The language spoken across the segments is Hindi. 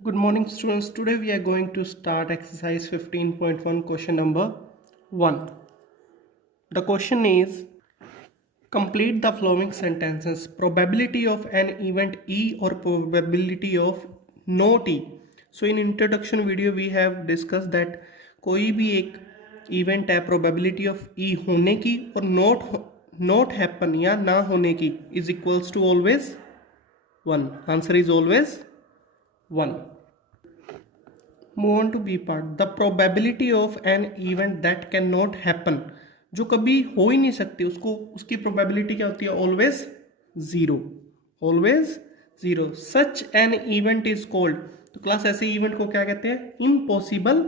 Good morning, students. Today we are going to start exercise 15.1, question number 1. The question is, complete the following sentences. Probability of an event E or probability of not E. So in introduction video we have discussed that कोई भी एक इवेंट है probability of E होने की और not happen या ना होने की is equals to always 1. Answer is always 1. Move on to B part. The probability of an event that cannot happen, जो कभी हो ही नहीं सकती, उसको उसकी probability क्या होती है? Always zero. Always zero. Such an event is called. तो क्लास ऐसे event को क्या कहते हैं? Impossible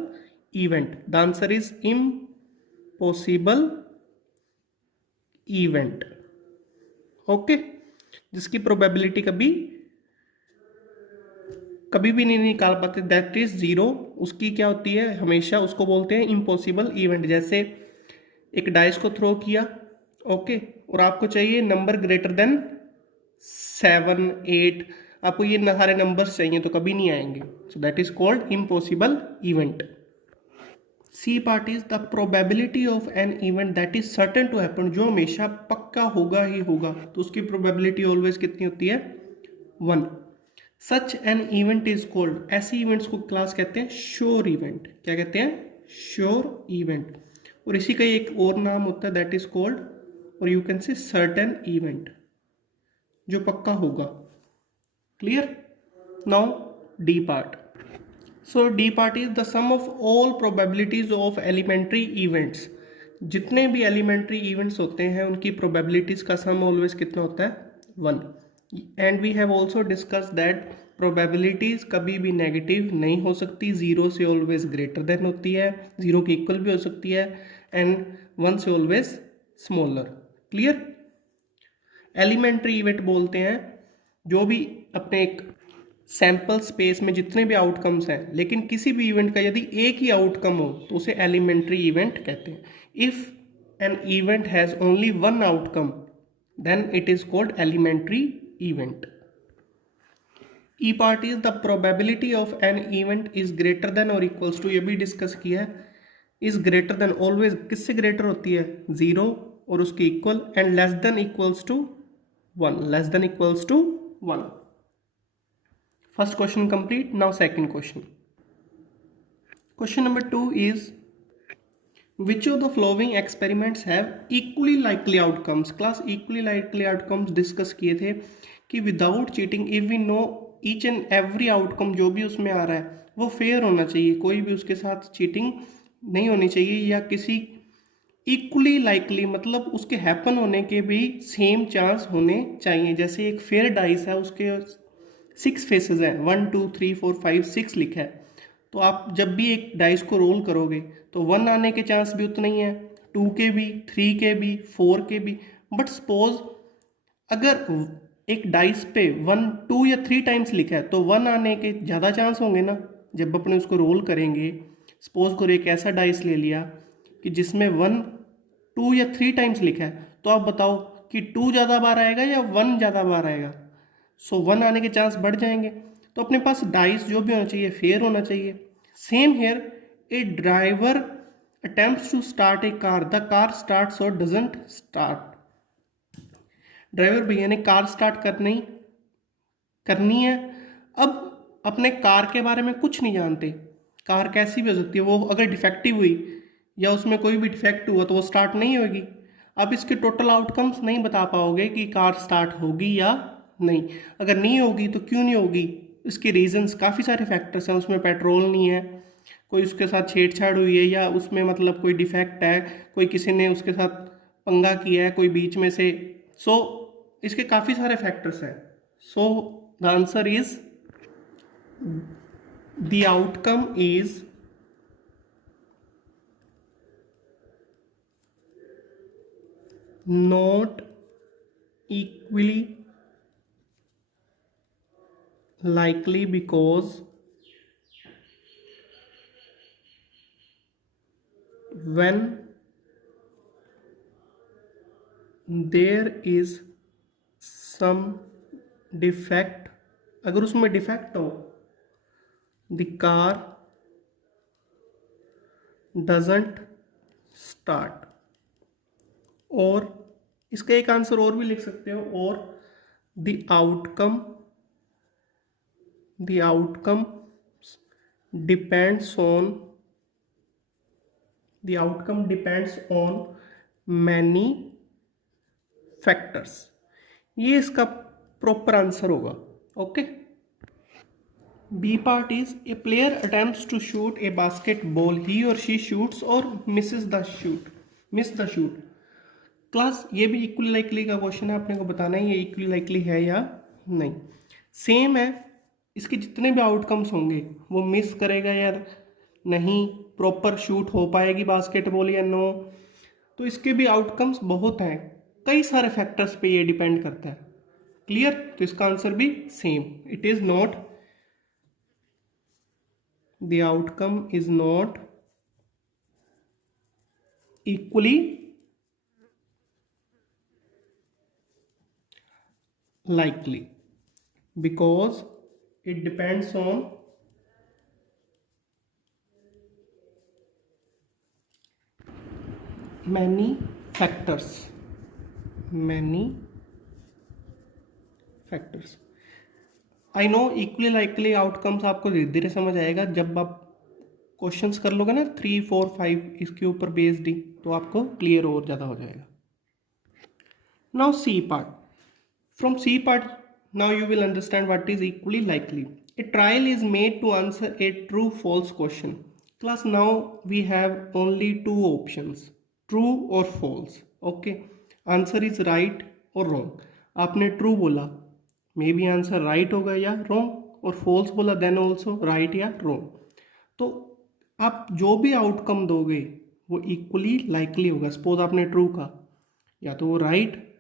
event. The answer is impossible event. Okay, जिसकी probability कभी कभी भी नहीं निकाल पाते, दैट इज जीरो, उसकी क्या होती है? हमेशा उसको बोलते हैं इम्पॉसिबल इवेंट। जैसे एक डाइस को थ्रो किया, ओके, और आपको चाहिए नंबर ग्रेटर देन 7, 8, आपको ये सारे नंबर्स चाहिए तो कभी नहीं आएंगे, so that is called impossible event. C part is the probability of an event that is certain to happen, जो हमेशा पक्का होगा ही होगा, तो उसकी प्रोबेबिलिटी ऑलवेज कितनी होती है? 1. Such an event is called, ऐसी इवेंट्स को क्लास कहते हैं श्योर इवेंट। क्या कहते हैं? Sure event. और इसी का एक और नाम होता है दैट इज कॉल्ड, और you can say certain event, जो पक्का होगा। Clear? Now D part. So D part is the sum of all probabilities of elementary events. जितने भी एलिमेंट्री इवेंट्स होते हैं उनकी प्रोबेबिलिटीज का सम ऑलवेज कितना होता है? 1. And we have also discuss that probabilities कभी भी नेगेटिव नहीं हो सकती, 0 से ऑलवेज ग्रेटर देन होती है, 0 के इक्वल भी हो सकती है, एंड 1 से always smaller. Clear? Elementary event बोलते हैं जो भी अपने एक सैंपल स्पेस में जितने भी आउटकम्स हैं, लेकिन किसी भी इवेंट का यदि एक ही आउटकम हो तो उसे एलिमेंट्री इवेंट कहते हैं। If an event has only one outcome then it is called elementary event. E part is the probability of an event is greater than और इक्वल्स टू, ये भी डिस्कस किया है। इज ग्रेटर देन ऑलवेज किससे ग्रेटर होती है? 0 और उसके equal, and less than equals to 1, less than equals to 1। First question complete. Now second question. Question number 2 is, which of the following experiments have equally likely outcomes? Class equally likely outcomes discuss किए थे कि without cheating if we know each and every outcome जो भी उसमें आ रहा है वो फेयर होना चाहिए, कोई भी उसके साथ चीटिंग नहीं होनी चाहिए, या किसी इक्वली लाइकली मतलब उसके हैपन होने के भी सेम चांस होने चाहिए। जैसे एक फेयर डाइस है, उसके 6 फेसेस हैं, 1 2 3 4 5 6 लिखा है, तो आप जब भी एक डाइस को रोल करोगे तो 1 आने के चांस भी उतने ही हैं, 2 के भी, 3 के भी, 4 के भी। बट सपोज अगर एक डाइस पे 1 2 या 3 टाइम्स लिखा है तो 1 आने के ज़्यादा चांस होंगे ना जब अपने उसको रोल करेंगे। सपोज करो एक ऐसा डाइस ले लिया कि जिसमें 1 2 या 3 टाइम्स लिखा है, तो आप बताओ कि 2 ज़्यादा बार आएगा या 1 ज़्यादा बार आएगा? सो 1 आने के चांस बढ़ जाएंगे। तो अपने पास डाइस जो भी होना चाहिए फेयर होना चाहिए। Same here, a driver attempts to start a car, the car starts और डजंट स्टार्ट। ड्राइवर भैया ने कार स्टार्ट करनी है। अब अपने कार के बारे में कुछ नहीं जानते, कार कैसी भी हो सकती है, वो अगर डिफेक्टिव हुई या उसमें कोई भी डिफेक्ट हुआ तो वो स्टार्ट नहीं होगी। आप इसके टोटल आउटकम्स नहीं बता पाओगे कि कार स्टार्ट होगी या नहीं। अगर नहीं होगी तो क्यों नहीं होगी? इसके रीजंस काफ़ी सारे फैक्टर्स हैं। उसमें पेट्रोल नहीं है, कोई उसके साथ छेड़छाड़ हुई है, या उसमें मतलब कोई डिफेक्ट है, कोई किसी ने उसके साथ पंगा किया है कोई बीच में से। सो इसके काफ़ी सारे फैक्टर्स हैं। सो the answer is, the outcome is not equally likely because when there is some defect, अगर उसमें डिफेक्ट हो द कार डजंट स्टार्ट। और इसका एक आंसर और भी लिख सकते हो, और the outcome depends on many factors. ये इसका प्रॉपर आंसर होगा। Okay. B part is a player attempts to shoot a basketball, he और शी शूट्स और मिस द शूट। क्लास ये भी इक्वली लाइकली का क्वेश्चन है, आपने को बताना है ये इक्वली लाइकली है या नहीं। सेम है, इसके जितने भी आउटकम्स होंगे वो मिस करेगा या नहीं, प्रॉपर शूट हो पाएगी बास्केटबॉल या नो, तो इसके भी आउटकम्स बहुत हैं, कई सारे फैक्टर्स पे ये डिपेंड करता है। क्लियर? तो इसका आंसर भी same, it is not, the outcome is not equally likely because it depends on many factors। I know equally likely outcomes आपको धीरे धीरे समझ आएगा, जब आप क्वेश्चंस कर लोगे ना 3, 4, 5 इसके ऊपर बेस्ड ही, तो आपको क्लियर और ज़्यादा हो जाएगा। Now C part. From C part, now you will understand what is equally likely. A trial is made to answer a true-false question. Class, now we have only two options, true or false. Okay, answer is right or wrong. आपने true बोला, maybe answer right होगा या wrong, और false बोला then also right या wrong. तो आप जो भी आउटकम दोगे वो इक्वली लाइकली होगा। सपोज आपने ट्रू कहा, या तो वो राइट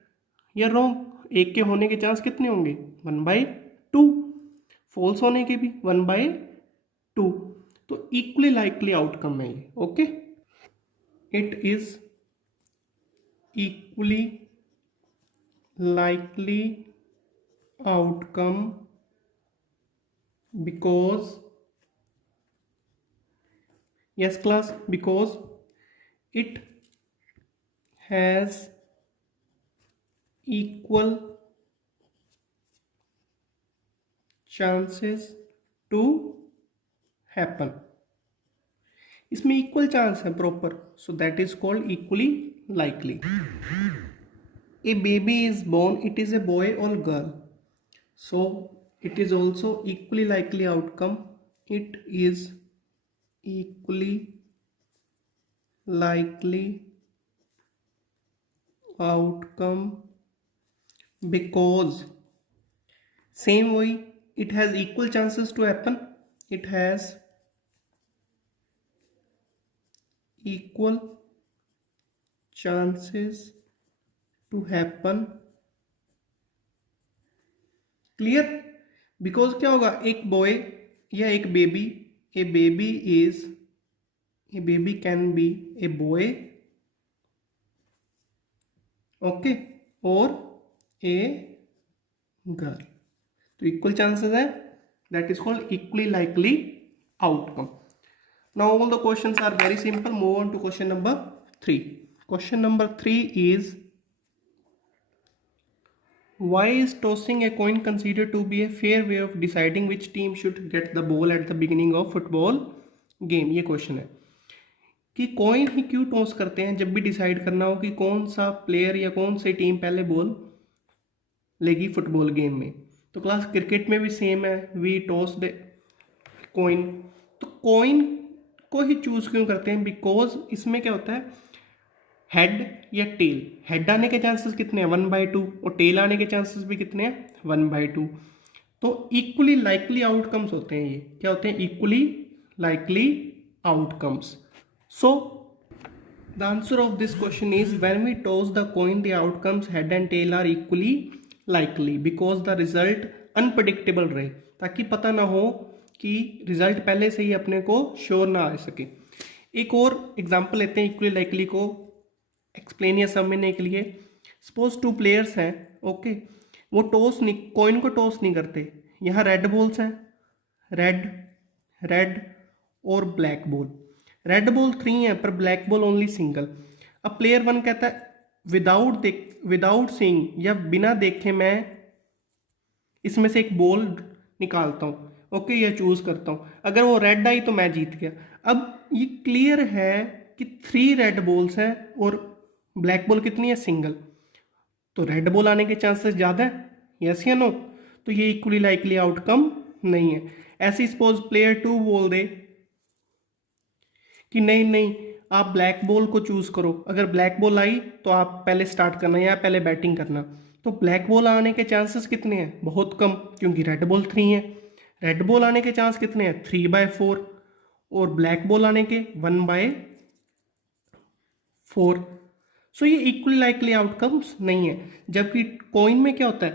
या रॉन्ग। एक के होने के चांस कितने होंगे? 1/2। फॉल्स होने के भी 1/2। तो इक्वली लाइकली आउटकम है ये। Okay, it is equally likely outcome because, yes class, because it has equal chances to happen। इसमें इक्वल चांस है proper, so that is called equally likely. A baby is born, it is a boy और girl, so it is also equally likely outcome, it is equally likely outcome because same way it has equal chances to happen, it has equal chances to happen। Clear? Because क्या होगा, एक बॉय या एक baby, a baby can be a boy, okay, or a girl। तो इक्वल चांसेस है, that is called equally likely outcome. Now all the questions are very simple. Move on to question number 3। Question number 3 is, why is tossing a coin considered to be a fair way of deciding which team should get the ball at the beginning of football game? ये क्वेश्चन है कि कॉइन ही क्यों टॉस करते हैं जब भी डिसाइड करना हो कि कौन सा प्लेयर या कौन सी टीम पहले बॉल लेगी फुटबॉल गेम में। तो क्लास क्रिकेट में भी सेम है, वी टॉस द कॉइन। तो कॉइन को ही चूज क्यों करते हैं? बिकॉज इसमें क्या होता है, हेड या टेल, हेड आने के चांसेस कितने हैं? 1/2, और टेल आने के चांसेस भी कितने हैं? 1/2। तो इक्वली लाइकली आउटकम्स होते हैं ये। क्या होते हैं? Equally likely outcomes. So the answer of this question is, when we toss the coin the outcomes head and tail are equally likely because the result unpredictable रहे, ताकि पता ना हो कि रिजल्ट पहले से ही अपने को श्योर ना आ सके। एक और एग्जाम्पल लेते हैं इक्वली लाइकली को एक्सप्लेन या समझने के लिए। सपोज 2 प्लेयर्स हैं, ओके, वो टॉस नहीं, कॉइन को टॉस नहीं करते। यहाँ रेड बॉल्स हैं, रेड रेड और ब्लैक बॉल। रेड बॉल 3 है पर ब्लैक बॉल ओनली सिंगल। अब प्लेयर 1 कहता है विदाउट सीइंग या बिना देखे मैं इसमें से एक बॉल निकालता हूँ, ओके, या चूज करता हूँ। अगर वो रेड आई तो मैं जीत गया। अब ये क्लियर है कि 3 रेड बॉल्स हैं और ब्लैक बॉल कितनी है, सिंगल, तो रेड बॉल आने के चांसेस ज़्यादा है, यस या नो। तो ये इक्वली लाइकली आउटकम नहीं है। ऐसे सपोज प्लेयर 2 बोल दे कि नहीं नहीं आप ब्लैक बॉल को चूज करो, अगर ब्लैक बॉल आई तो आप पहले स्टार्ट करना या पहले बैटिंग करना। तो ब्लैक बॉल आने के चांसेस कितने हैं, बहुत कम, क्योंकि रेड बॉल 3 है। रेड बॉल आने के चांस कितने हैं, 3/4, और ब्लैक बॉल आने के 1/4। सो ये इक्वली लाइकली आउटकम्स नहीं है। जबकि कॉइन में क्या होता है,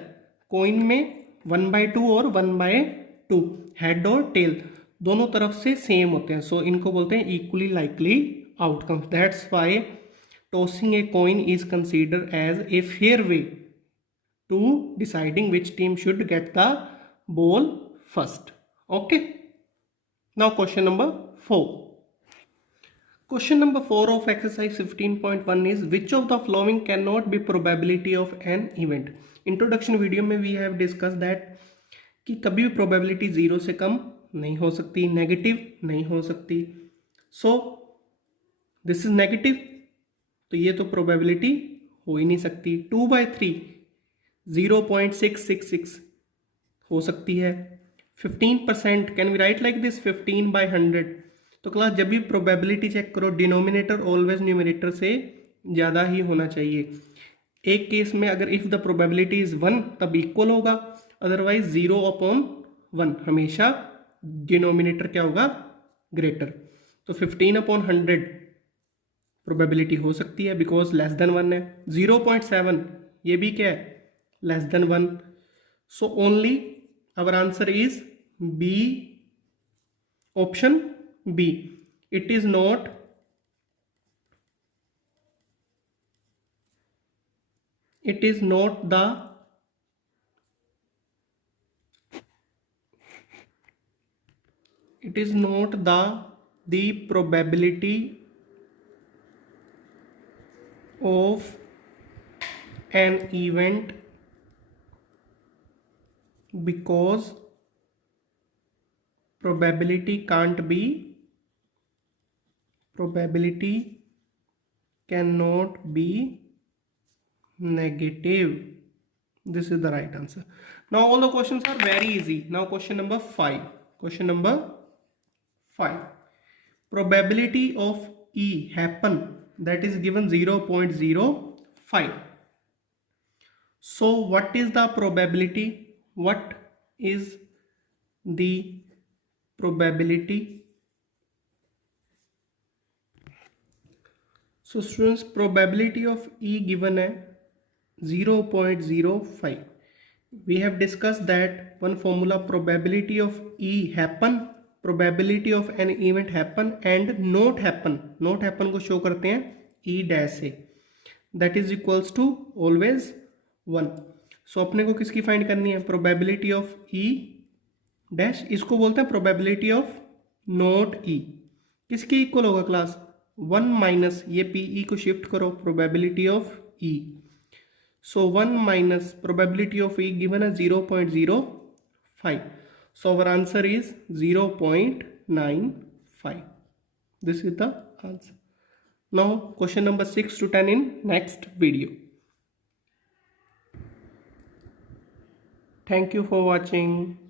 कॉइन में 1/2 और 1/2 हेड और टेल दोनों तरफ से सेम होते हैं। सो इनको बोलते हैं equally likely outcomes. That's why tossing a coin is considered as a fair way to deciding which team should get the ball first. Okay, now question number 4. Question number 4 of exercise 15.1 is which of the following cannot be probability of an event. Introduction video में we have discussed that कि कभी भी probability 0 से कम नहीं हो सकती, नेगेटिव नहीं हो सकती। So this is negative, तो ये तो probability हो ही नहीं सकती। 2/3 0.666 हो सकती है। 15% can we write like this 15/100। तो क्लास जब भी प्रोबेबिलिटी चेक करो डिनोमिनेटर ऑलवेज न्यूमरेटर से ज़्यादा ही होना चाहिए। एक केस में अगर इफ़ द प्रोबेबिलिटी इज़ 1 तब इक्वल होगा, अदरवाइज 0/1 हमेशा डिनोमिनेटर क्या होगा, ग्रेटर। तो 15/100 प्रोबेबिलिटी हो सकती है बिकॉज लेस देन 1 है। 0.7 ये भी क्या है, less than 1। So only our answer is B, option B. It is not the probability of an event because probability cannot be negative. This is the right answer. Now all the questions are very easy. Now question number 5. Probability of E happen, that is given 0.05. So what is the probability? So students, probability of E given है 0.05. We have discussed that one formula, probability of E happen, probability of an event happen and not happen को शो करते हैं E डैश से, that is equals to always 1. So अपने को किसकी फाइंड करनी है, probability of E डैश, इसको बोलते हैं probability of not E। किसकी इक्वल होगा क्लास, 1 माइनस ये PE को शिफ्ट करो, probability of E। So 1 minus probability of E given है 0.05। So our answer is 0.95। This is the answer. Now question number 6 to 10 in next video. Thank you for watching.